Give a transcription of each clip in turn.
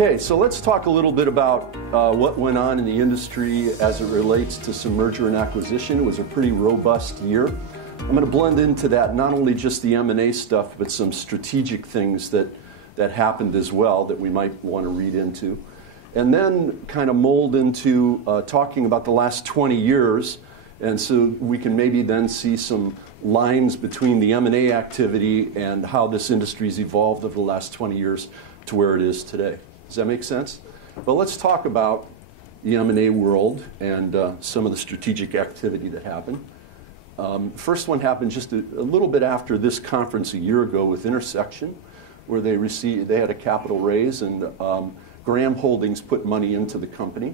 Okay, so let's talk a little bit about what went on in the industry as it relates to some merger and acquisition. It was a pretty robust year. I'm going to blend into that not only just the M&A stuff, but some strategic things that happened as well that we might want to read into. And then kind of mold into talking about the last 20 years, and so we can maybe then see some lines between the M&A activity and how this industry's evolved over the last 20 years to where it is today. Does that make sense? Well, let's talk about the M&A world and some of the strategic activity that happened. First one happened just a little bit after this conference a year ago with Intersection, where they had a capital raise, and Graham Holdings put money into the company.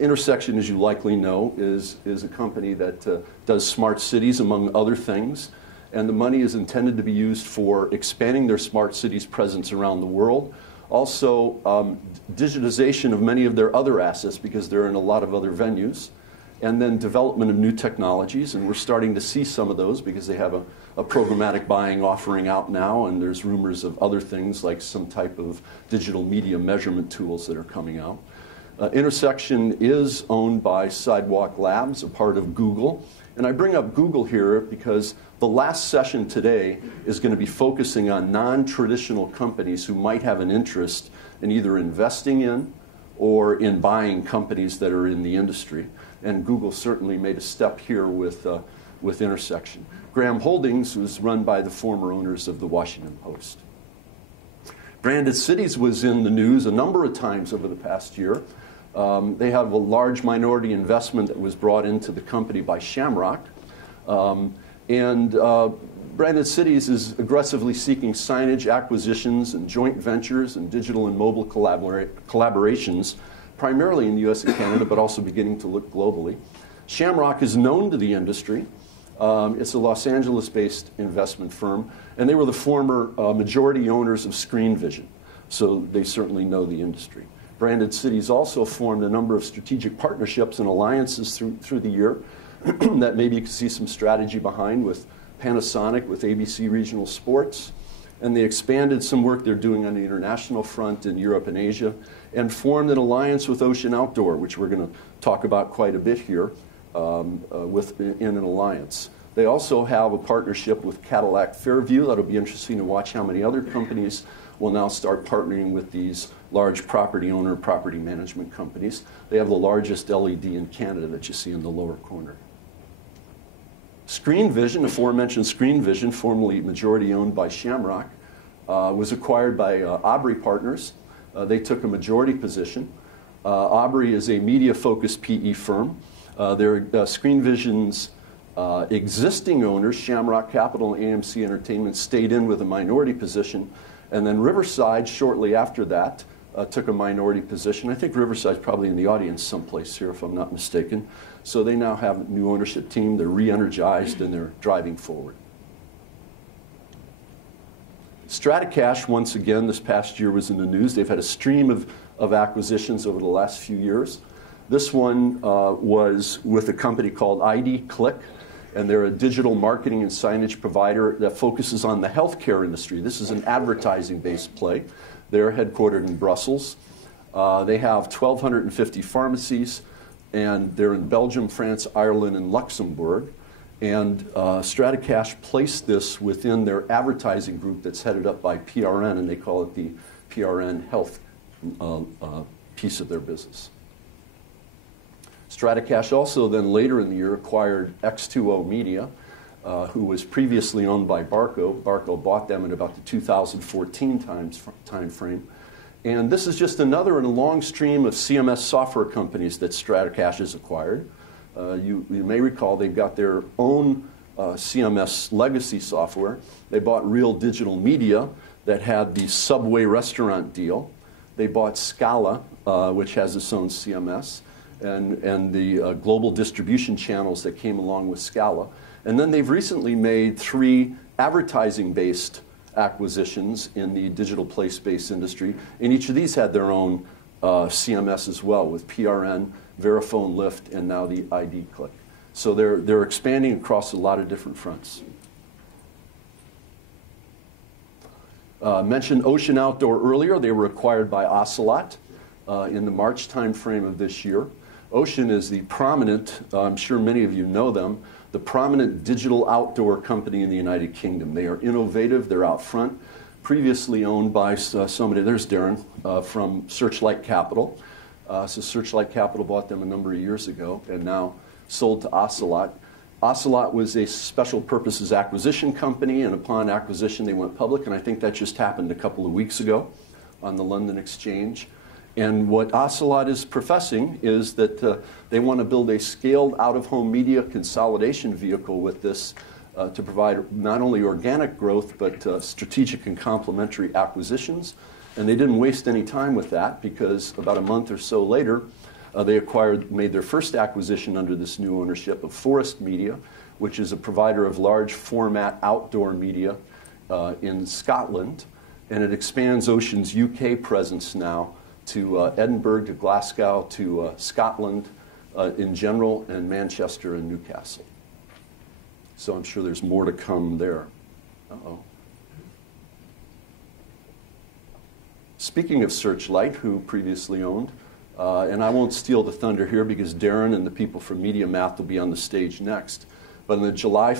Intersection, as you likely know, is a company that does smart cities, among other things. And the money is intended to be used for expanding their smart cities presence around the world. Also, digitization of many of their other assets, because they're in a lot of other venues. And then development of new technologies. And we're starting to see some of those because they have a programmatic buying offering out now. And there's rumors of other things like some type of digital media measurement tools that are coming out. Intersection is owned by Sidewalk Labs, a part of Google. And I bring up Google here because the last session today is going to be focusing on non-traditional companies who might have an interest in either investing in or in buying companies that are in the industry. And Google certainly made a step here with Intersection. Graham Holdings was run by the former owners of the Washington Post. Branded Cities was in the news a number of times over the past year. They have a large minority investment that was brought into the company by Shamrock. Branded Cities is aggressively seeking signage acquisitions and joint ventures and digital and mobile collaborations, primarily in the US and Canada, but also beginning to look globally. Shamrock is known to the industry. It's a Los Angeles-based investment firm, and they were the former majority owners of Screen Vision, so they certainly know the industry. Branded Cities also formed a number of strategic partnerships and alliances through the year that maybe you can see some strategy behind, with Panasonic, with ABC Regional Sports, and they expanded some work they're doing on the international front in Europe and Asia, and formed an alliance with Ocean Outdoor, which we're going to talk about quite a bit here in an alliance. They also have a partnership with Cadillac Fairview. That'll be interesting to watch how many other companies will now start partnering with these large property owner, property management companies. They have the largest LED in Canada that you see in the lower corner. Screen Vision, aforementioned Screen Vision, formerly majority owned by Shamrock, was acquired by Aubrey Partners. They took a majority position. Aubrey is a media-focused PE firm. They're Screen Vision's existing owners, Shamrock Capital and AMC Entertainment, stayed in with a minority position. And then Riverside, shortly after that, took a minority position. I think Riverside's probably in the audience someplace here, if I'm not mistaken. So they now have a new ownership team. They're re-energized, and they're driving forward. Stratacache, once again, this past year was in the news. They've had a stream of acquisitions over the last few years. This one was with a company called ID Click, and they're a digital marketing and signage provider that focuses on the healthcare industry. This is an advertising-based play. They're headquartered in Brussels. They have 1,250 pharmacies, and they're in Belgium, France, Ireland, and Luxembourg. And Stratacache placed this within their advertising group that's headed up by PRN, and they call it the PRN Health piece of their business. Stratacache also then later in the year acquired X2O Media, who was previously owned by Barco. Barco bought them in about the 2014 time frame. And this is just another in a long stream of CMS software companies that Stratacache has acquired. You may recall they've got their own CMS legacy software. They bought Real Digital Media that had the Subway restaurant deal. They bought Scala, which has its own CMS, and the global distribution channels that came along with Scala. And then they've recently made 3 advertising-based acquisitions in the digital place-based industry. And each of these had their own CMS as well, with PRN, Verifone Lift, and now the ID Click. So they're expanding across a lot of different fronts. Mentioned Ocean Outdoor earlier. They were acquired by Ocelot in the March timeframe of this year. Ocean is the prominent, I'm sure many of you know them, the prominent digital outdoor company in the United Kingdom. They are innovative, they're out front, previously owned by somebody, there's Darren, from Searchlight Capital. So Searchlight Capital bought them a number of years ago and now sold to Ocelot. Ocelot was a special purposes acquisition company, and upon acquisition they went public, and I think that just happened a couple of weeks ago on the London Exchange. And what Ocelot is professing is that they want to build a scaled out-of-home media consolidation vehicle with this to provide not only organic growth but strategic and complementary acquisitions. And they didn't waste any time with that, because about a month or so later they made their first acquisition under this new ownership of Forest Media, which is a provider of large format outdoor media in Scotland. And it expands Ocean's UK presence now to Edinburgh, to Glasgow, to Scotland in general, and Manchester and Newcastle. So I'm sure there's more to come there. Uh-oh. Speaking of Searchlight, who previously owned, and I won't steal the thunder here because Darren and the people from Media Math will be on the stage next, but in the July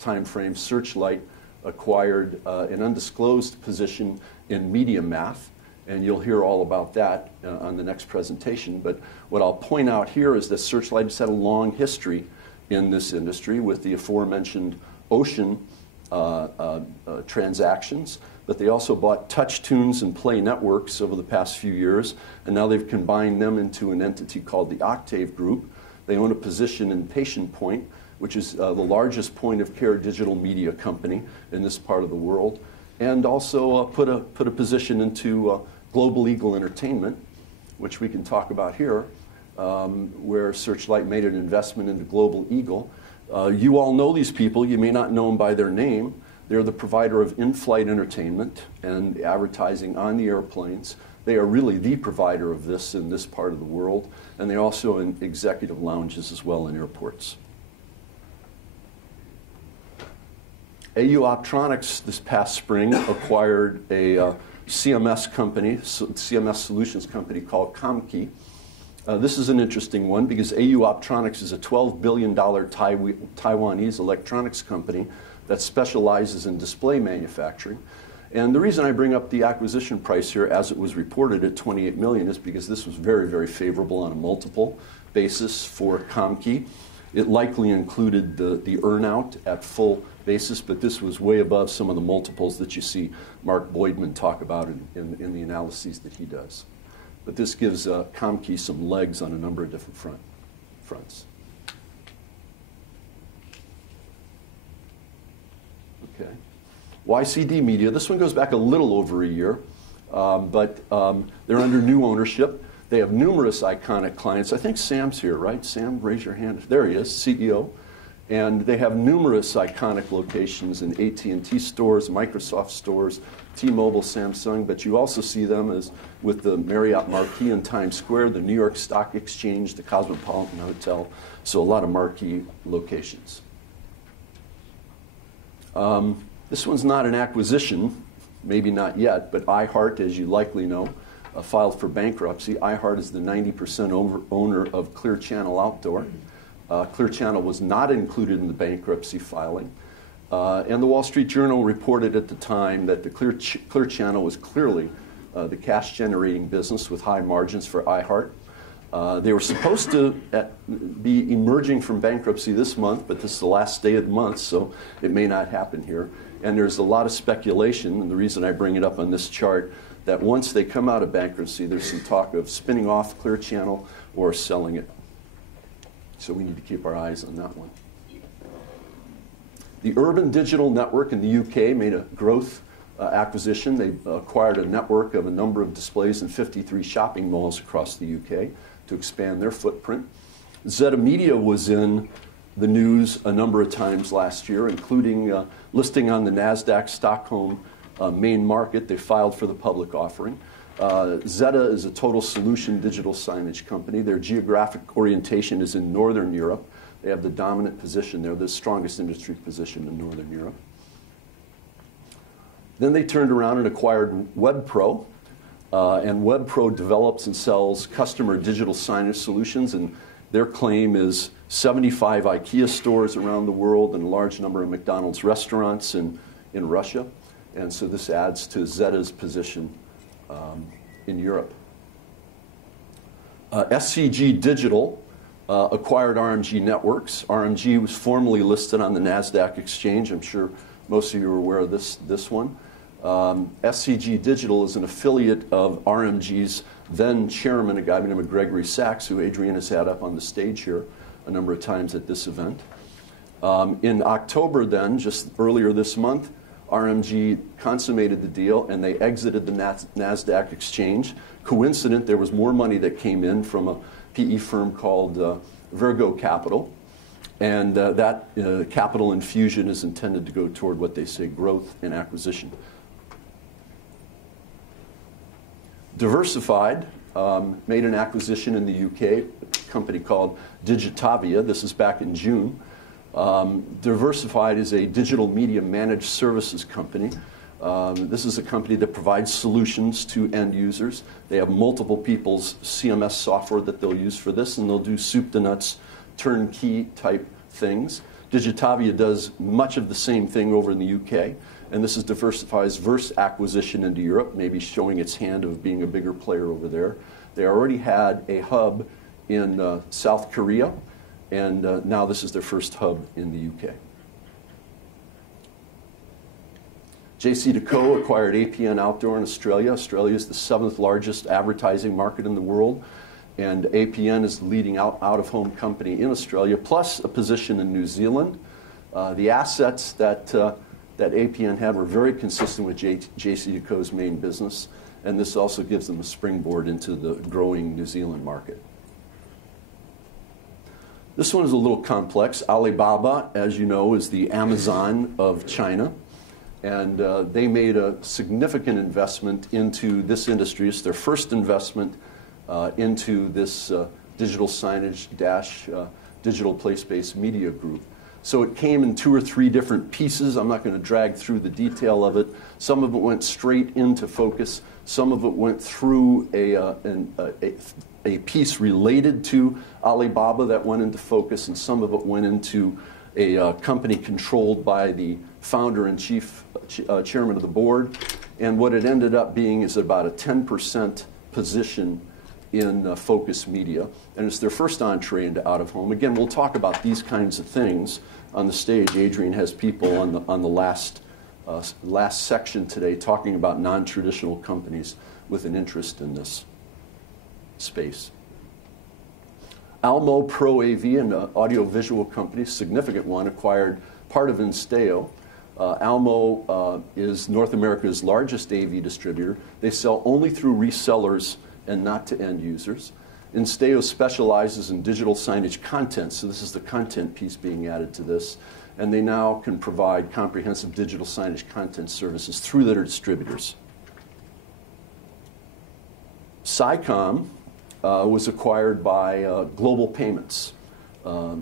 timeframe, Searchlight acquired an undisclosed position in Media Math, and you'll hear all about that on the next presentation. But what I'll point out here is that Searchlight has had a long history in this industry with the aforementioned Ocean transactions, but they also bought TouchTunes and Play Networks over the past few years, and now they've combined them into an entity called the Octave Group. They own a position in Patient Point, which is the largest point-of-care digital media company in this part of the world, and also put a position into Global Eagle Entertainment, which we can talk about here, where Searchlight made an investment into Global Eagle. You all know these people. You may not know them by their name. They're the provider of in-flight entertainment and advertising on the airplanes. They are really the provider of this in this part of the world, and they're also in executive lounges as well in airports. AU Optronics this past spring acquired a CMS company, CMS solutions company called ComKey. This is an interesting one because AU Optronics is a $12 billion Taiwanese electronics company that specializes in display manufacturing. And the reason I bring up the acquisition price here as it was reported at $28 million is because this was very, very favorable on a multiple basis for ComKey. It likely included the earnout at full basis, but this was way above some of the multiples that you see Mark Boydman talk about in the analyses that he does. But this gives ComKey some legs on a number of different fronts. Okay. YCD Media, this one goes back a little over a year, but they're under new ownership. They have numerous iconic clients. I think Sam's here, right? Sam, raise your hand. There he is, CEO. And they have numerous iconic locations in AT&T stores, Microsoft stores, T-Mobile, Samsung, but you also see them as with the Marriott Marquis in Times Square, the New York Stock Exchange, the Cosmopolitan Hotel, so a lot of marquee locations. This one's not an acquisition, maybe not yet, but iHeart, as you likely know, filed for bankruptcy. iHeart is the 90% owner of Clear Channel Outdoor. Clear Channel was not included in the bankruptcy filing. And the Wall Street Journal reported at the time that the Clear Channel was clearly the cash-generating business with high margins for iHeart. They were supposed to be emerging from bankruptcy this month, but this is the last day of the month, so it may not happen here. And there's a lot of speculation, and the reason I bring it up on this chart, that once they come out of bankruptcy, there's some talk of spinning off Clear Channel or selling it. So we need to keep our eyes on that one. The Urban Digital Network in the UK made a growth acquisition. They acquired a network of a number of displays in 53 shopping malls across the UK to expand their footprint. Zeta Media was in the news a number of times last year, including listing on the NASDAQ Stockholm main market. They filed for the public offering. Zeta is a total solution digital signage company. Their geographic orientation is in Northern Europe. They have the dominant position there, the strongest industry position in Northern Europe. Then they turned around and acquired WebPro, and WebPro develops and sells customer digital signage solutions, and their claim is 75 IKEA stores around the world and a large number of McDonald's restaurants in Russia. And so this adds to Zeta's position in Europe. SCG Digital acquired RMG Networks. RMG was formerly listed on the NASDAQ exchange. I'm sure most of you are aware of this one. SCG Digital is an affiliate of RMG's then chairman, a guy named Gregory Sachs, who Adrian has had up on the stage here a number of times at this event. In October then, just earlier this month, RMG consummated the deal and they exited the NASDAQ exchange. Coincident, there was more money that came in from a PE firm called Virgo Capital. And that capital infusion is intended to go toward what they say growth and acquisition. Diversified made an acquisition in the UK, a company called Digitavia. This is back in June. Diversified is a digital media managed services company. This is a company that provides solutions to end users. They have multiple people's CMS software that they'll use for this, and they'll do soup to nuts, turnkey type things. Digitavia does much of the same thing over in the UK, and this is Diversified's first acquisition into Europe, maybe showing its hand of being a bigger player over there. They already had a hub in South Korea, and now this is their first hub in the UK. JCDecaux acquired APN Outdoor in Australia. Australia is the 7th largest advertising market in the world, and APN is the leading out-of-home company in Australia, plus a position in New Zealand. The assets that APN had were very consistent with JCDecaux's main business, and this also gives them a springboard into the growing New Zealand market. This one is a little complex. Alibaba, as you know, is the Amazon of China. And they made a significant investment into this industry. It's their first investment into this digital signage digital place-based media group. So it came in 2 or 3 different pieces. I'm not going to drag through the detail of it. Some of it went straight into focus. Some of it went through a piece related to Alibaba that went into focus, and some of it went into a company controlled by the founder and chairman of the board. And what it ended up being is about a 10% position in Focus Media. And it's their first entree into out-of-home. Again, we'll talk about these kinds of things on the stage. Adrian has people on the last section today talking about non-traditional companies with an interest in this space. Almo Pro AV, an audio-visual company, significant one, acquired part of Insteo. Almo is North America's largest AV distributor. They sell only through resellers and not to end users. Insteo specializes in digital signage content, so this is the content piece being added to this. And they now can provide comprehensive digital signage content services through their distributors. SciComm was acquired by Global Payments a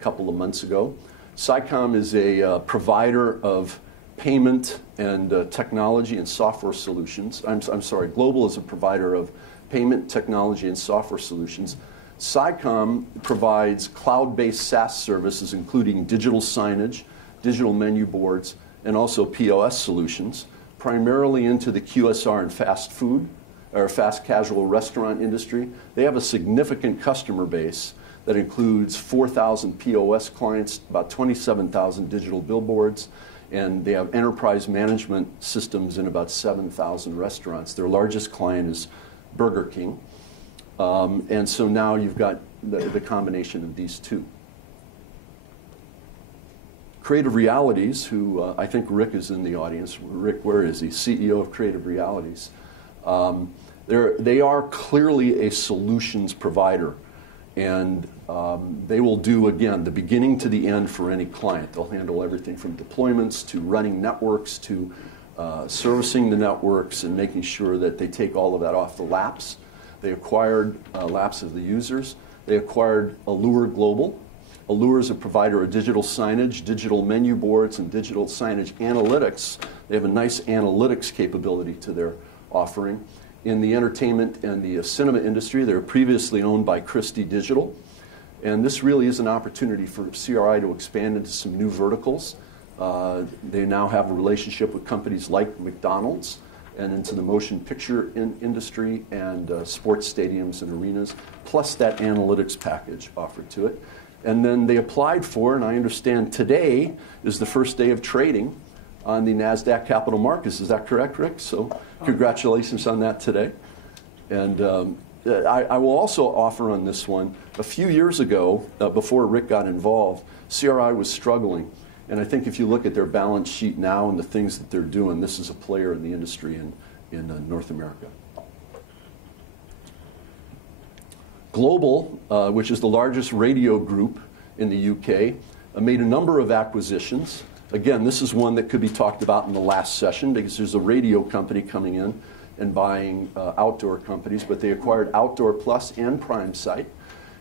couple of months ago. SciComm is a provider of payment and technology and software solutions. I'm sorry, Global is a provider of payment, technology, and software solutions. SciComm provides cloud-based SaaS services, including digital signage, digital menu boards, and also POS solutions, primarily into the QSR and fast food, or fast casual restaurant industry. They have a significant customer base that includes 4,000 POS clients, about 27,000 digital billboards, and they have enterprise management systems in about 7,000 restaurants. Their largest client is Burger King. And so now you've got the combination of these two. Creative Realities, who I think Rick is in the audience. Rick, where is he? CEO of Creative Realities. They are clearly a solutions provider, and they will do, again, the beginning to the end for any client. They'll handle everything from deployments to running networks to servicing the networks and making sure that they take all of that off the laps. They acquired laps of the users. They acquired Allure Global. Allure is a provider of digital signage, digital menu boards, and digital signage analytics. They have a nice analytics capability to their offering. In the entertainment and the cinema industry, they were previously owned by Christie Digital. And this really is an opportunity for CRI to expand into some new verticals. They now have a relationship with companies like McDonald's and into the motion picture industry and sports stadiums and arenas, plus that analytics package offered to it. And then they applied for, and I understand today is the first day of trading on the NASDAQ capital markets. Is that correct, Rick? So congratulations on that today. And I will also offer on this one, a few years ago, before Rick got involved, CRI was struggling. And I think if you look at their balance sheet now and the things that they're doing, this is a player in the industry in North America. Global, which is the largest radio group in the UK, made a number of acquisitions. Again, this is one that could be talked about in the last session because there's a radio company coming in and buying outdoor companies, but they acquired Outdoor Plus and Prime Site.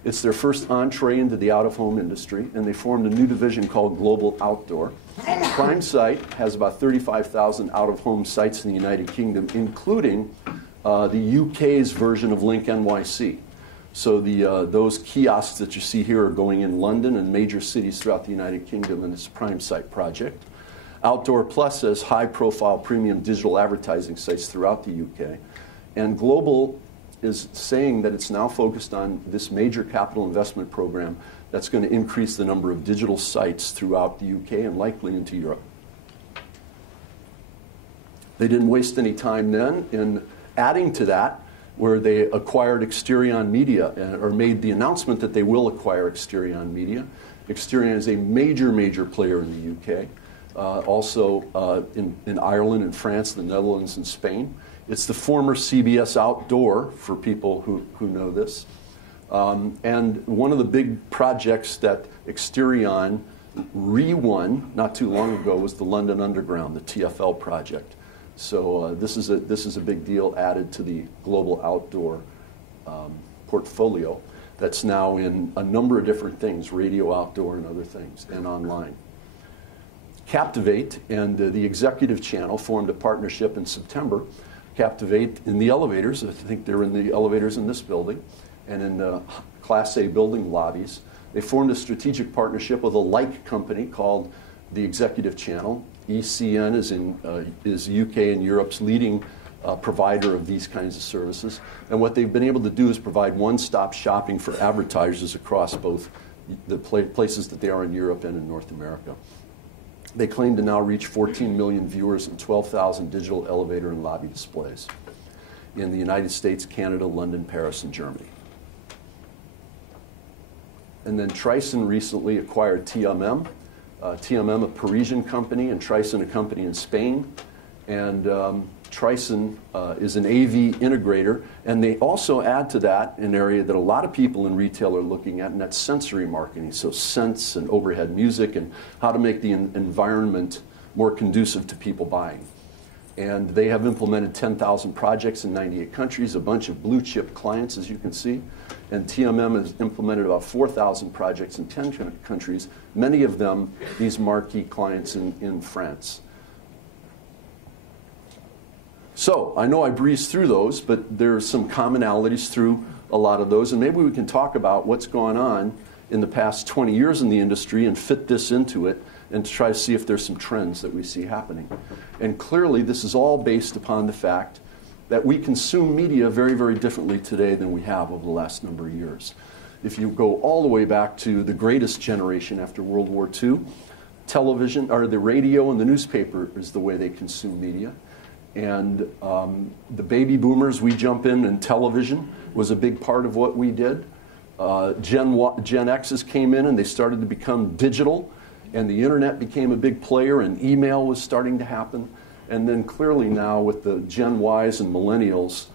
It's their first entree into the out-of-home industry, and they formed a new division called Global Outdoor. Prime Site has about 35,000 out-of-home sites in the United Kingdom, including the UK's version of Link NYC. So those kiosks that you see here are going in London and major cities throughout the United Kingdom in this Prime Site project. Outdoor Plus has high-profile premium digital advertising sites throughout the UK. And Global is saying that it's now focused on this major capital investment program that's going to increase the number of digital sites throughout the UK and likely into Europe. They didn't waste any time then in adding to that, where they acquired Exterion Media, or made the announcement that they will acquire Exterion Media. Exterion is a major, major player in the UK, also in Ireland and France, the Netherlands and Spain. It's the former CBS Outdoor, for people who know this. And one of the big projects that Exterion re-won not too long ago was the London Underground, the TfL project. So this is a big deal added to the Global Outdoor portfolio that's now in a number of different things, radio, outdoor, and other things, and online. Captivate and the Executive Channel formed a partnership in September. Captivate in the elevators, I think they're in the elevators in this building, and in Class A building lobbies. They formed a strategic partnership with a like company called the Executive Channel. ECN is UK and Europe's leading provider of these kinds of services. And what they've been able to do is provide one-stop shopping for advertisers across both the places that they are in Europe and in North America. They claim to now reach 14 million viewers and 12,000 digital elevator and lobby displays in the United States, Canada, London, Paris, and Germany. And then Trison recently acquired TMM. TMM, a Parisian company, and Trison, a company in Spain. And Trison is an AV integrator, and they also add to that an area that a lot of people in retail are looking at, and that's sensory marketing. So sense and overhead music and how to make the environment more conducive to people buying. And they have implemented 10,000 projects in 98 countries, a bunch of blue chip clients, as you can see. And TMM has implemented about 4,000 projects in 10 countries, many of them these marquee clients in France. So I know I breezed through those, but there's some commonalities through a lot of those. And maybe we can talk about what's gone on in the past 20 years in the industry and fit this into it and to try to see if there's some trends that we see happening. And clearly, this is all based upon the fact that we consume media very, very differently today than we have over the last number of years. If you go all the way back to the greatest generation after World War II, television, or the radio and the newspaper is the way they consume media. And the baby boomers, we jump in, and television was a big part of what we did. Gen X's came in and they started to become digital, and the internet became a big player, and email was starting to happen. And then clearly now with the Gen Ys and millennials,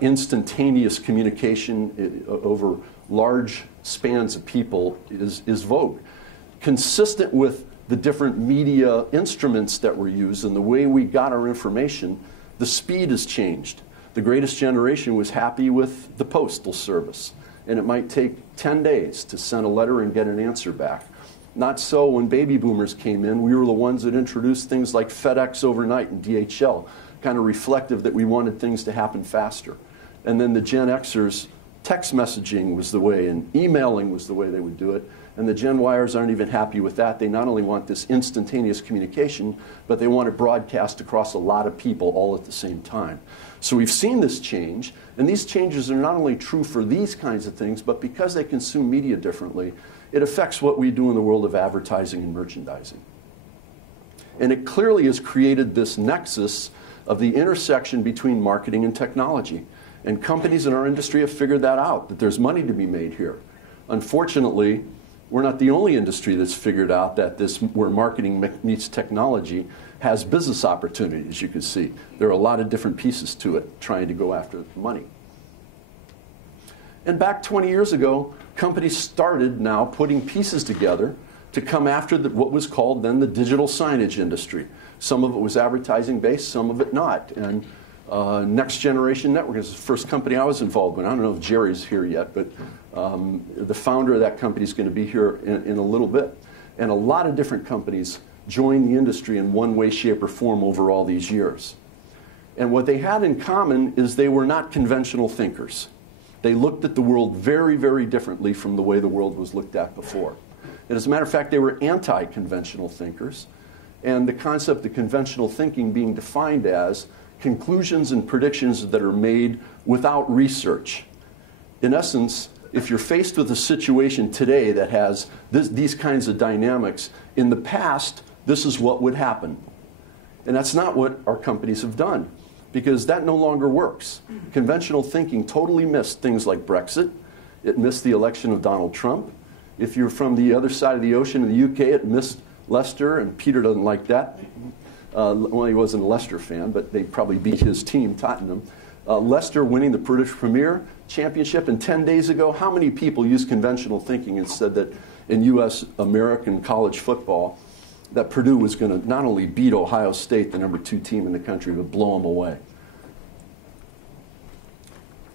instantaneous communication over large spans of people is vogue. Consistent with the different media instruments that were used and the way we got our information, the speed has changed. The greatest generation was happy with the postal service, and it might take 10 days to send a letter and get an answer back. Not so when baby boomers came in. We were the ones that introduced things like FedEx overnight and DHL, kind of reflective that we wanted things to happen faster. And then the Gen Xers, text messaging was the way, and emailing was the way they would do it. And the Gen Yers aren't even happy with that. They not only want this instantaneous communication, but they want it broadcast across a lot of people all at the same time. So we've seen this change, and these changes are not only true for these kinds of things, but because they consume media differently, it affects what we do in the world of advertising and merchandising. And it clearly has created this nexus of the intersection between marketing and technology. And companies in our industry have figured that out, that there's money to be made here. Unfortunately, we're not the only industry that's figured out that this, where marketing meets technology, has business opportunities, as you can see. There are a lot of different pieces to it, trying to go after money. And back 20 years ago, companies started now putting pieces together to come after what was called then the digital signage industry. Some of it was advertising based, some of it not. And Next Generation Network is the first company I was involved with. I don't know if Jerry's here yet, but the founder of that company is going to be here in a little bit. And a lot of different companies joined the industry in one way, shape, or form over all these years. And what they had in common is they were not conventional thinkers. They looked at the world very, very differently from the way the world was looked at before. And as a matter of fact, they were anti-conventional thinkers. And the concept of conventional thinking being defined as conclusions and predictions that are made without research. In essence, if you're faced with a situation today that has these kinds of dynamics, in the past, this is what would happen. And that's not what our companies have done, because that no longer works. Conventional thinking totally missed things like Brexit. It missed the election of Donald Trump. If you're from the other side of the ocean in the UK, it missed Leicester, and Peter doesn't like that. Well, he wasn't a Leicester fan, but they probably beat his team, Tottenham. Leicester winning the British Premier Championship, and 10 days ago, how many people used conventional thinking and said that in U.S. American college football, that Purdue was going to not only beat Ohio State, the #2 team in the country, but blow them away?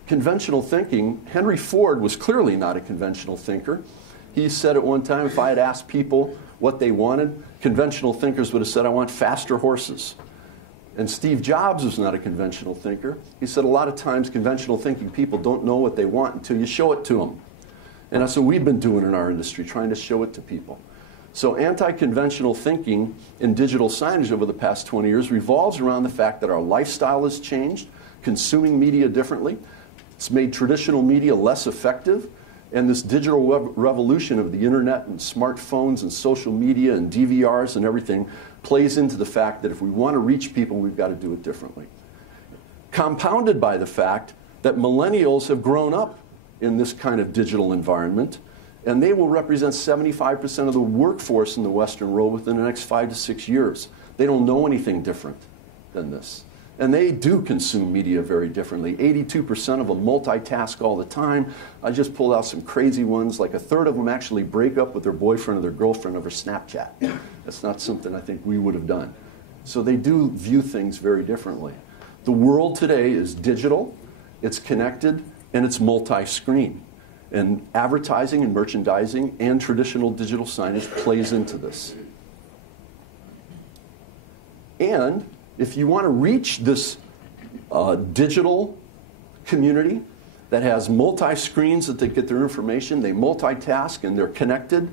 Conventional thinking, Henry Ford was clearly not a conventional thinker. He said at one time, if I had asked people what they wanted, conventional thinkers would have said, I want faster horses. And Steve Jobs was not a conventional thinker. He said a lot of times conventional thinking people don't know what they want until you show it to them. And that's what we've been doing in our industry, trying to show it to people. So anti-conventional thinking in digital signage over the past 20 years revolves around the fact that our lifestyle has changed, consuming media differently. It's made traditional media less effective. And this digital revolution of the internet and smartphones and social media and DVRs and everything plays into the fact that if we want to reach people, we've got to do it differently. Compounded by the fact that millennials have grown up in this kind of digital environment, and they will represent 75% of the workforce in the Western world within the next 5 to 6 years. They don't know anything different than this. And they do consume media very differently. 82% of them multitask all the time. I just pulled out some crazy ones, like a third of them actually break up with their boyfriend or their girlfriend over Snapchat. That's not something I think we would have done. So they do view things very differently. The world today is digital, it's connected, and it's multi-screen. And advertising and merchandising and traditional digital signage plays into this. And if you want to reach this digital community that has multi-screens that they get their information, they multitask, and they're connected,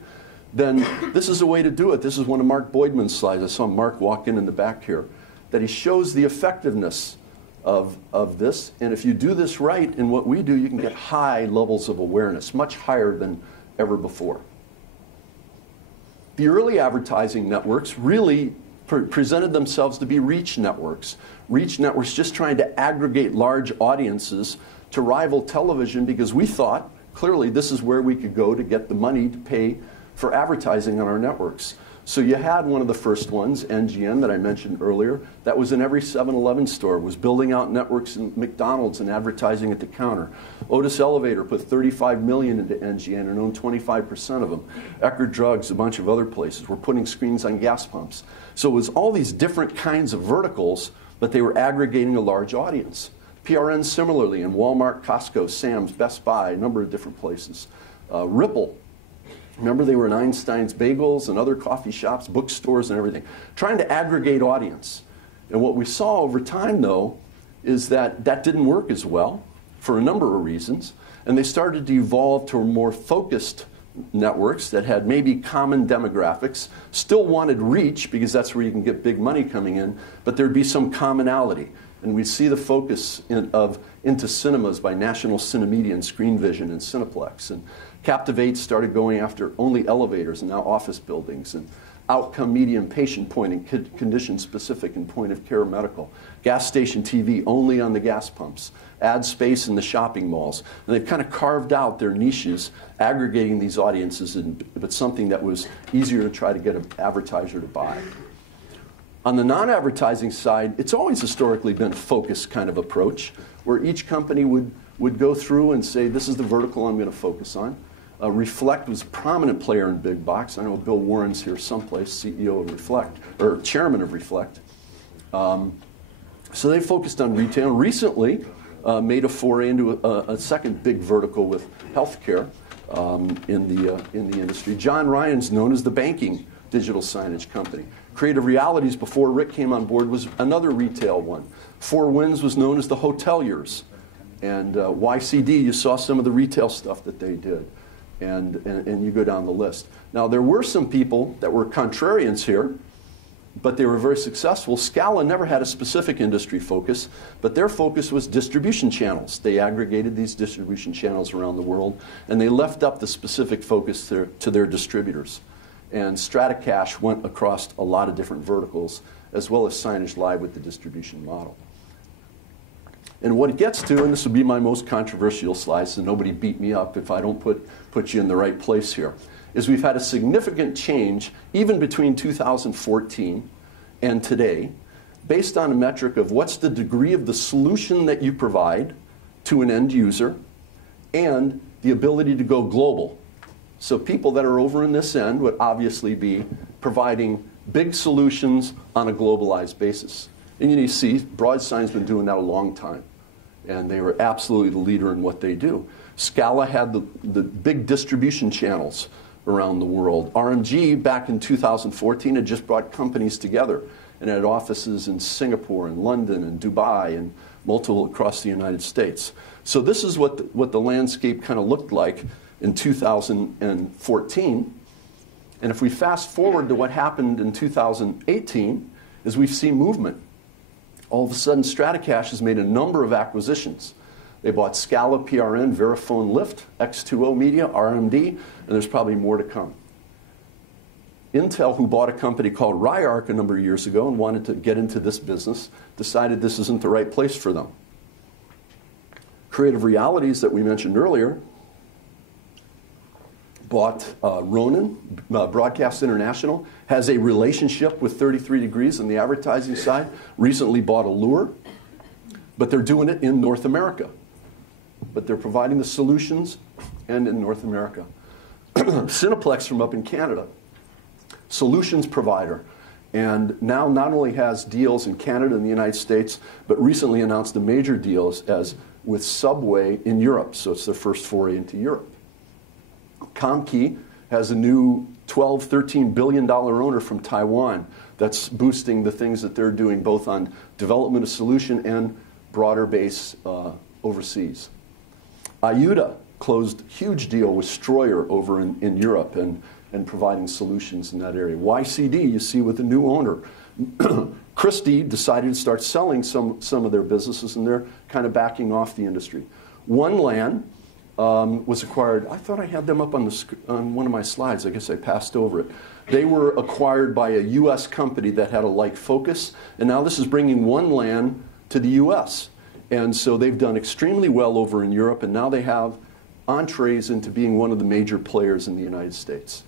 then this is a way to do it. This is one of Mark Boydman's slides. I saw Mark walk in the back here, that he shows the effectiveness of this. And if you do this right in what we do, you can get high levels of awareness, much higher than ever before. The early advertising networks really presented themselves to be reach networks. Reach networks just trying to aggregate large audiences to rival television, because we thought, clearly, this is where we could go to get the money to pay for advertising on our networks. So you had one of the first ones, NGN, that I mentioned earlier, that was in every 7-Eleven store, was building out networks in McDonald's and advertising at the counter. Otis Elevator put $35 million into NGN and owned 25% of them. Eckerd Drugs, a bunch of other places, were putting screens on gas pumps. So it was all these different kinds of verticals, but they were aggregating a large audience. PRN similarly, in Walmart, Costco, Sam's, Best Buy, a number of different places. Ripple Remember, they were in Einstein's Bagels and other coffee shops, bookstores and everything, trying to aggregate audience. And what we saw over time, though, is that that didn't work as well for a number of reasons. And they started to evolve to more focused networks that had maybe common demographics, still wanted reach because that's where you can get big money coming in, but there'd be some commonality. And we see the focus into cinemas by National Cinemedia and Screen Vision and Cineplex. And Captivate started going after only elevators and now office buildings. And Outcome Media and Patient Point and condition specific and point of care medical. Gas station TV only on the gas pumps. Ad space in the shopping malls. And they've kind of carved out their niches, aggregating these audiences, but something that was easier to try to get an advertiser to buy. On the non-advertising side, it's always historically been a focused kind of approach, where each company would go through and say, this is the vertical I'm going to focus on. Reflect was a prominent player in big box. I know Bill Warren's here someplace, CEO of Reflect, or chairman of Reflect. So they focused on retail. And recently made a foray into a second big vertical with healthcare in the industry. John Ryan's known as the banking digital signage company. Creative Realities, before Rick came on board, was another retail one. Four Winds was known as the hoteliers. And YCD, you saw some of the retail stuff that they did. And you go down the list. Now, there were some people that were contrarians here, but they were very successful. Scala never had a specific industry focus, but their focus was distribution channels. They aggregated these distribution channels around the world, and they left up the specific focus to their distributors. And StrataCash went across a lot of different verticals, as well as Signage Live with the distribution model. And what it gets to, and this will be my most controversial slide, so nobody beat me up if I don't put you in the right place here, is we've had a significant change, even between 2014 and today, based on a metric of what's the degree of the solution that you provide to an end user and the ability to go global. So people that are over in this end would obviously be providing big solutions on a globalized basis. And you see, Broadsign's been doing that a long time. And they were absolutely the leader in what they do. Scala had the big distribution channels around the world. RMG, back in 2014, had just brought companies together and had offices in Singapore and London and Dubai and multiple across the United States. So this is what the landscape kind of looked like in 2014. And if we fast forward to what happened in 2018, is we've seen movement. All of a sudden, StrataCash has made a number of acquisitions. They bought Scala, PRN, Verifone, Lyft, X2O Media, RMD, and there's probably more to come. Intel, who bought a company called Ryark a number of years ago and wanted to get into this business, decided this isn't the right place for them. Creative Realities, that we mentioned earlier, bought Ronin, Broadcast International, has a relationship with 33 Degrees on the advertising side, recently bought Allure, but they're doing it in North America. But they're providing the solutions and in North America. Cineplex from up in Canada, solutions provider, and now not only has deals in Canada and the United States, but recently announced a major deal as with Subway in Europe, so it's their first foray into Europe. ComKey has a new $12, $13 billion owner from Taiwan that's boosting the things that they're doing both on development of solution and broader base overseas. IUTA closed a huge deal with Stroyer over in Europe and providing solutions in that area. YCD, you see, with a new owner. Christie decided to start selling some of their businesses, and they're kind of backing off the industry. OneLAN was acquired. I thought I had them up on one of my slides. I guess I passed over it. They were acquired by a U.S. company that had a like focus, and now this is bringing OneLAN to the U.S. And so they've done extremely well over in Europe, and now they have entrees into being one of the major players in the United States.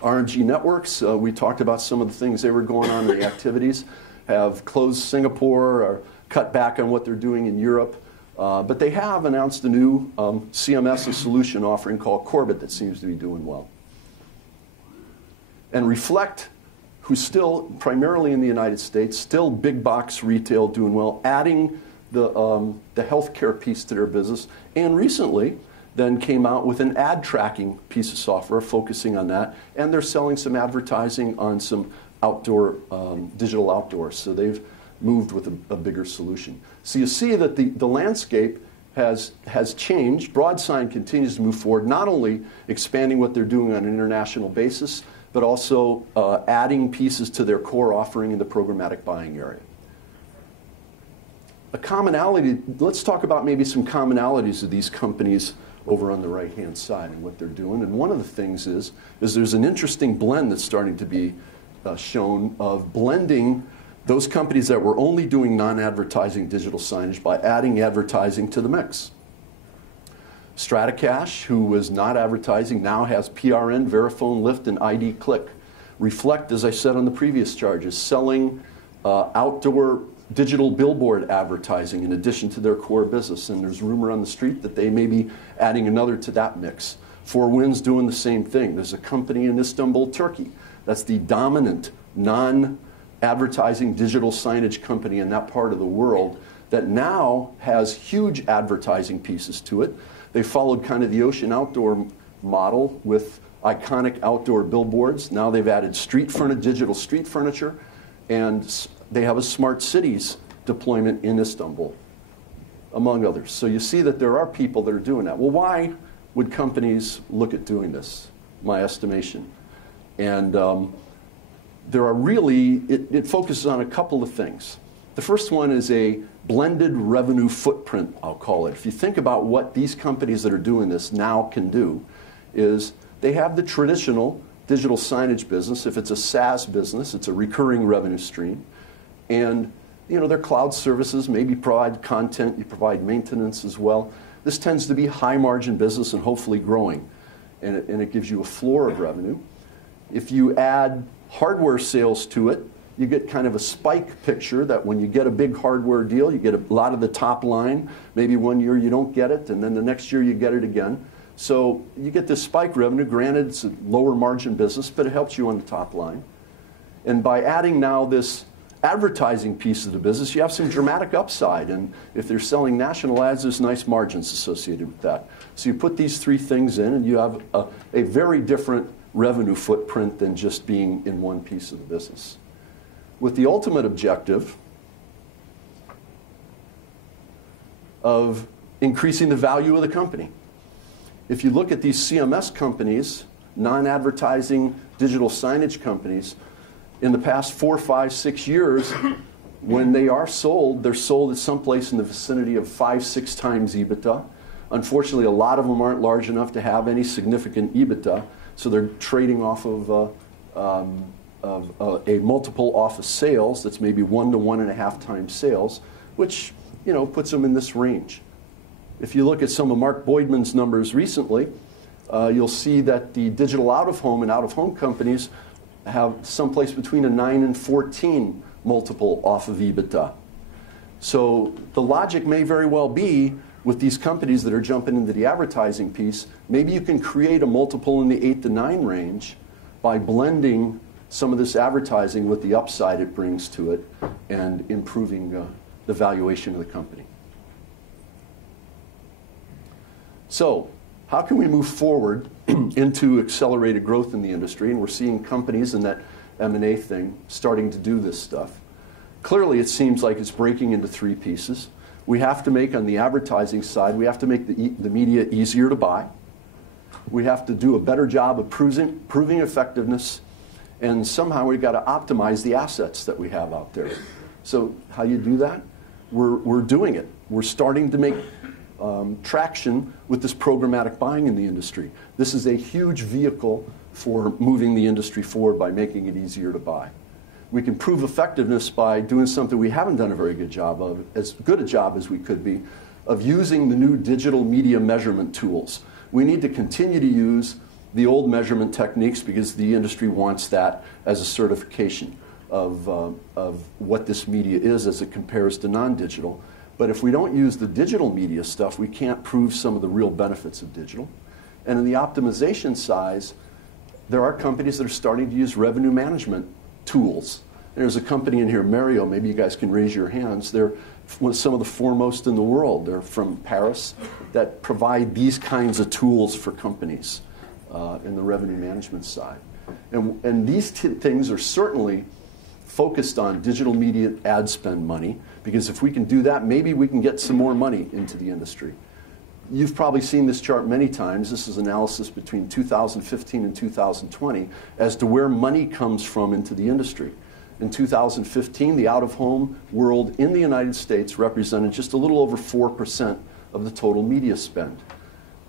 RMG Networks, we talked about some of the things they were going on in the activities, have closed Singapore or cut back on what they're doing in Europe. But they have announced a new CMS and solution offering called Corbett that seems to be doing well. And Reflect, who's still primarily in the United States, still big box retail doing well, adding the healthcare piece to their business, and recently then came out with an ad tracking piece of software focusing on that, and they're selling some advertising on some outdoor, digital outdoors. So they've moved with a bigger solution. So you see that the landscape has changed. Broadsign continues to move forward, not only expanding what they're doing on an international basis, but also adding pieces to their core offering in the programmatic buying area. A commonality, let's talk about maybe some commonalities of these companies over on the right-hand side and what they're doing. And one of the things is there's an interesting blend that's starting to be shown of blending those companies that were only doing non-advertising digital signage by adding advertising to the mix. Stratacache, who was not advertising, now has PRN, Verifone, Lift, and ID Click. Reflect, as I said on the previous charge, is selling outdoor digital billboard advertising in addition to their core business. And there's rumor on the street that they may be adding another to that mix. Four Winds doing the same thing. There's a company in Istanbul, Turkey, that's the dominant non-advertising digital signage company in that part of the world that now has huge advertising pieces to it. They followed kind of the Ocean Outdoor model with iconic outdoor billboards. Now they've added digital street furniture, and they have a smart cities deployment in Istanbul, among others. So you see that there are people that are doing that. Well, why would companies look at doing this? My estimation. And there are really, it focuses on a couple of things. The first one is a blended revenue footprint, I'll call it. If you think about what these companies that are doing this now can do, is they have the traditional digital signage business. If it's a SaaS business, it's a recurring revenue stream. And their cloud services maybe provide content, you provide maintenance as well. This tends to be high margin business and hopefully growing. And it gives you a floor of revenue. If you add hardware sales to it, you get kind of a spike picture that when you get a big hardware deal, you get a lot of the top line. Maybe one year you don't get it, and then the next year you get it again. So you get this spike revenue. Granted, it's a lower margin business, but it helps you on the top line. And by adding now this advertising piece of the business, you have some dramatic upside. And if they're selling national ads, there's nice margins associated with that. So you put these three things in, and you have a very different revenue footprint than just being in one piece of the business, with the ultimate objective of increasing the value of the company. If you look at these CMS companies, non-advertising digital signage companies, in the past 4, 5, 6 years, when they are sold, they're sold at some place in the vicinity of 5, 6 times EBITDA. Unfortunately, a lot of them aren't large enough to have any significant EBITDA, so they're trading off of a multiple off of sales that's maybe 1 to 1.5 times sales, which puts them in this range. If you look at some of Mark Boydman's numbers recently, you'll see that the digital out-of-home and out-of-home companies have someplace between a 9 and 14 multiple off of EBITDA. So the logic may very well be with these companies that are jumping into the advertising piece, maybe you can create a multiple in the 8 to 9 range by blending some of this advertising with the upside it brings to it and improving the valuation of the company. So how can we move forward into accelerated growth in the industry? And we're seeing companies in that M&A thing starting to do this stuff. Clearly, it seems like it's breaking into 3 pieces. We have to make, on the advertising side, we have to make the media easier to buy. We have to do a better job of proving effectiveness. And somehow we've got to optimize the assets that we have out there. So how you do that? We're doing it. We're starting to make traction with this programmatic buying in the industry. This is a huge vehicle for moving the industry forward by making it easier to buy. We can prove effectiveness by doing something we haven't done a very good job of, as good a job as we could be, of using the new digital media measurement tools. We need to continue to use the old measurement techniques because the industry wants that as a certification of what this media is as it compares to non-digital. But if we don't use the digital media stuff, we can't prove some of the real benefits of digital. And in the optimization side, there are companies that are starting to use revenue management tools There's a company in here, Mario, maybe you guys can raise your hands. They're some of the foremost in the world. They're from Paris that provide these kinds of tools for companies in the revenue management side. And these things are certainly focused on digital media ad spend money, because if we can do that, maybe we can get some more money into the industry. You've probably seen this chart many times. This is analysis between 2015 and 2020 as to where money comes from into the industry. In 2015, the out-of-home world in the United States represented just a little over 4% of the total media spend.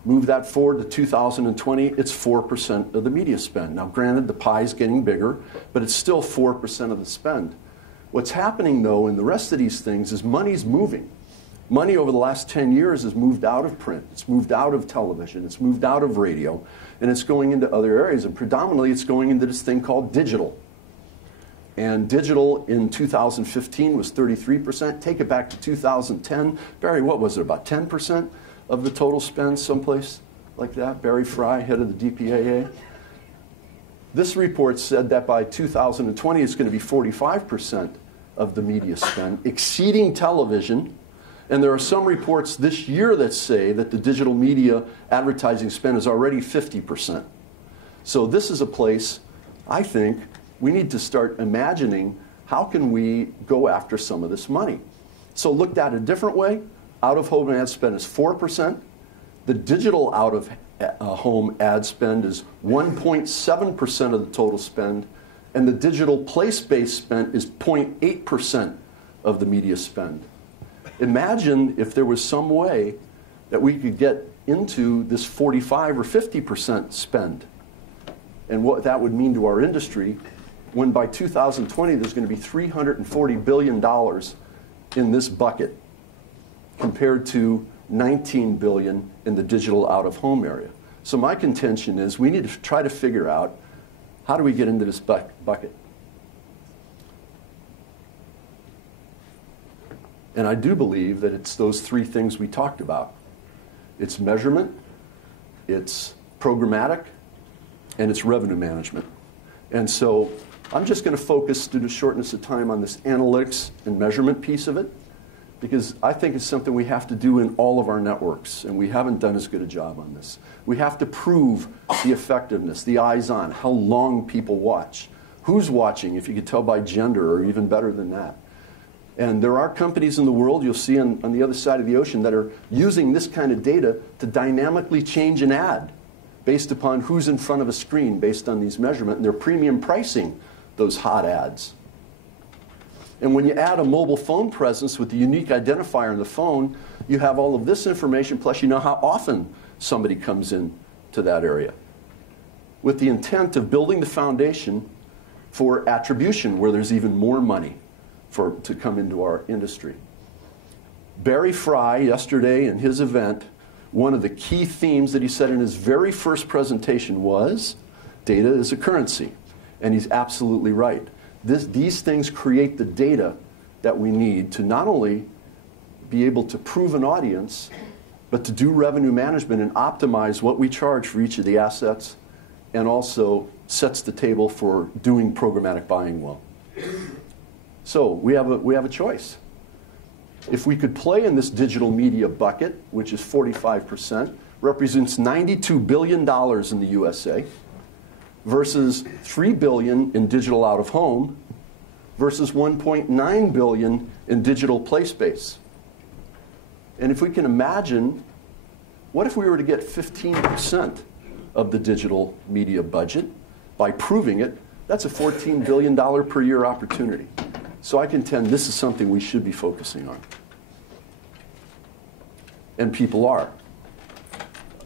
Move that forward to 2020, it's 4% of the media spend. Now, granted, the pie's getting bigger, but it's still 4% of the spend. What's happening, though, in the rest of these things is money's moving. Money over the last 10 years has moved out of print, it's moved out of television, it's moved out of radio, and it's going into other areas. And predominantly, it's going into this thing called digital. And digital in 2015 was 33%. Take it back to 2010. Barry, what was it, about 10% of the total spend, someplace like that? Barry Fry, head of the DPAA. This report said that by 2020, it's going to be 45% of the media spend, exceeding television. And there are some reports this year that say that the digital media advertising spend is already 50%. So this is a place, I think, we need to start imagining how can we go after some of this money. So looked at a different way, out-of-home ad spend is 4%. The digital out-of-home ad spend is 1.7% of the total spend, and the digital place-based spend is 0.8% of the media spend. Imagine if there was some way that we could get into this 45 or 50% spend, and what that would mean to our industry, when by 2020 there's going to be $340 billion in this bucket compared to $19 billion in the digital out-of-home area. So my contention is we need to try to figure out how do we get into this bucket. And I do believe that it's those three things we talked about. It's measurement, it's programmatic, and it's revenue management. And so I'm just going to focus, due to shortness of time, on this analytics and measurement piece of it, because I think it's something we have to do in all of our networks, and we haven't done as good a job on this. We have to prove the effectiveness, the eyes on, how long people watch, who's watching, if you could tell by gender, or even better than that. And there are companies in the world, you'll see on the other side of the ocean, that are using this kind of data to dynamically change an ad based upon who's in front of a screen based on these measurements, and they're premium pricing those hot ads. And when you add a mobile phone presence with the unique identifier in the phone, you have all of this information, plus you know how often somebody comes in to that area, with the intent of building the foundation for attribution, where there's even more money to come into our industry. Barry Fry, yesterday in his event, one of the key themes that he said in his very first presentation was, data is a currency. And he's absolutely right. These things create the data that we need to not only be able to prove an audience, but to do revenue management and optimize what we charge for each of the assets, and also sets the table for doing programmatic buying well. So we have a choice. If we could play in this digital media bucket, which is 45%, represents $92 billion in the USA, versus $3 billion in digital out-of-home, versus $1.9 billion in digital place-based. And if we can imagine, what if we were to get 15% of the digital media budget by proving it? That's a $14 billion per year opportunity. So I contend this is something we should be focusing on. And people are.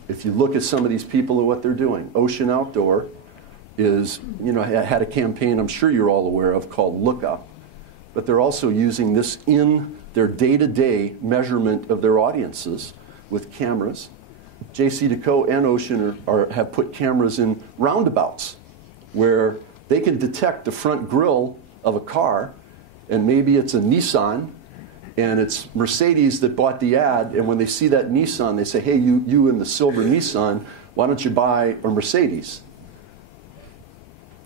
If you look at some of these people and what they're doing, Ocean Outdoor is, had a campaign I'm sure you're all aware of called Look Up. But they're also using this in their day-to-day measurement of their audiences with cameras. JCDecaux and Ocean have put cameras in roundabouts where they can detect the front grille of a car, and maybe it's a Nissan, and it's Mercedes that bought the ad, and when they see that Nissan, they say, hey, you in the silver Nissan, why don't you buy a Mercedes?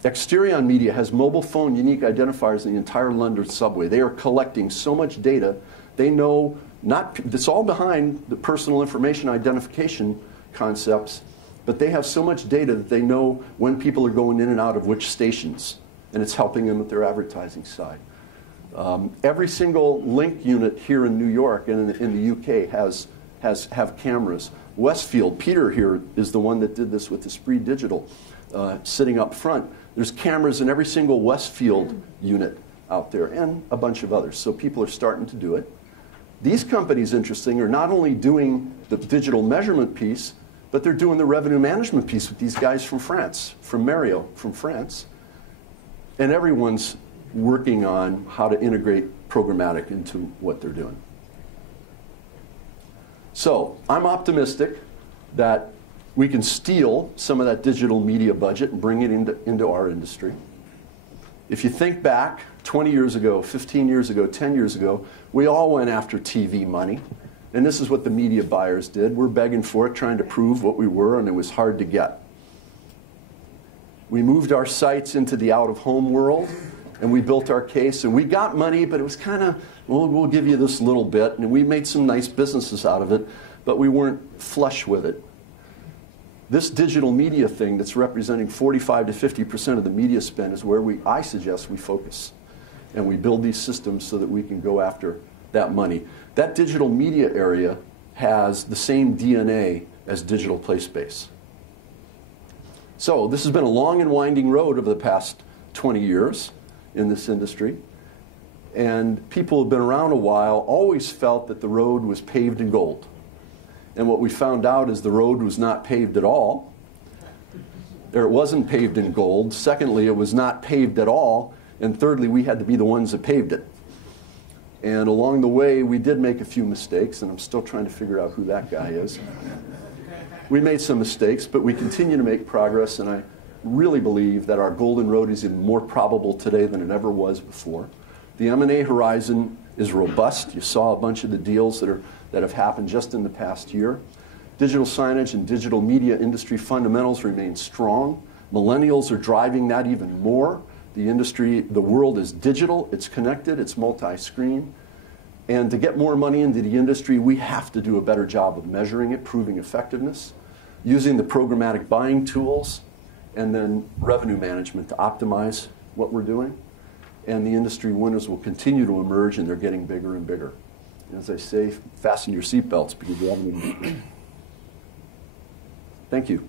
Exterion Media has mobile phone unique identifiers in the entire London subway. They are collecting so much data. They know it's all behind the personal information identification concepts, but they have so much data that they know when people are going in and out of which stations, and it's helping them with their advertising side. Every single link unit here in New York and in the UK have cameras. Westfield, Peter here is the one that did this with Esprit Digital, sitting up front. There's cameras in every single Westfield unit out there, and a bunch of others. So people are starting to do it. These companies, interesting, are not only doing the digital measurement piece, but they're doing the revenue management piece with these guys from France, from Mario, from France. And everyone's working on how to integrate programmatic into what they're doing. So I'm optimistic that we can steal some of that digital media budget and bring it into our industry. If you think back 20 years ago, 15 years ago, 10 years ago, we all went after TV money. And this is what the media buyers did. We're begging for it, trying to prove what we were, and it was hard to get. We moved our sites into the out-of-home world, and we built our case, and we got money, but it was kind of, well, we'll give you this little bit, and we made some nice businesses out of it, but we weren't flush with it. This digital media thing that's representing 45 to 50% of the media spend is where I suggest we focus. And we build these systems so that we can go after that money. That digital media area has the same DNA as digital play space. So this has been a long and winding road over the past 20 years in this industry. And people who have been around a while always felt that the road was paved in gold. And what we found out is the road was not paved at all. Or it wasn't paved in gold. Secondly, it was not paved at all. And thirdly, we had to be the ones that paved it. And along the way, we did make a few mistakes, and I'm still trying to figure out who that guy is. We made some mistakes, but we continue to make progress, and I really believe that our golden road is even more probable today than it ever was before. The M&A horizon is robust. You saw a bunch of the deals that have happened just in the past year. Digital signage and digital media industry fundamentals remain strong. Millennials are driving that even more. The industry, the world is digital, it's connected, it's multi-screen. And to get more money into the industry, we have to do a better job of measuring it, proving effectiveness, using the programmatic buying tools, and then revenue management to optimize what we're doing. And the industry winners will continue to emerge, and they're getting bigger and bigger. And as I say, fasten your seatbelts because you haven't even... Thank you.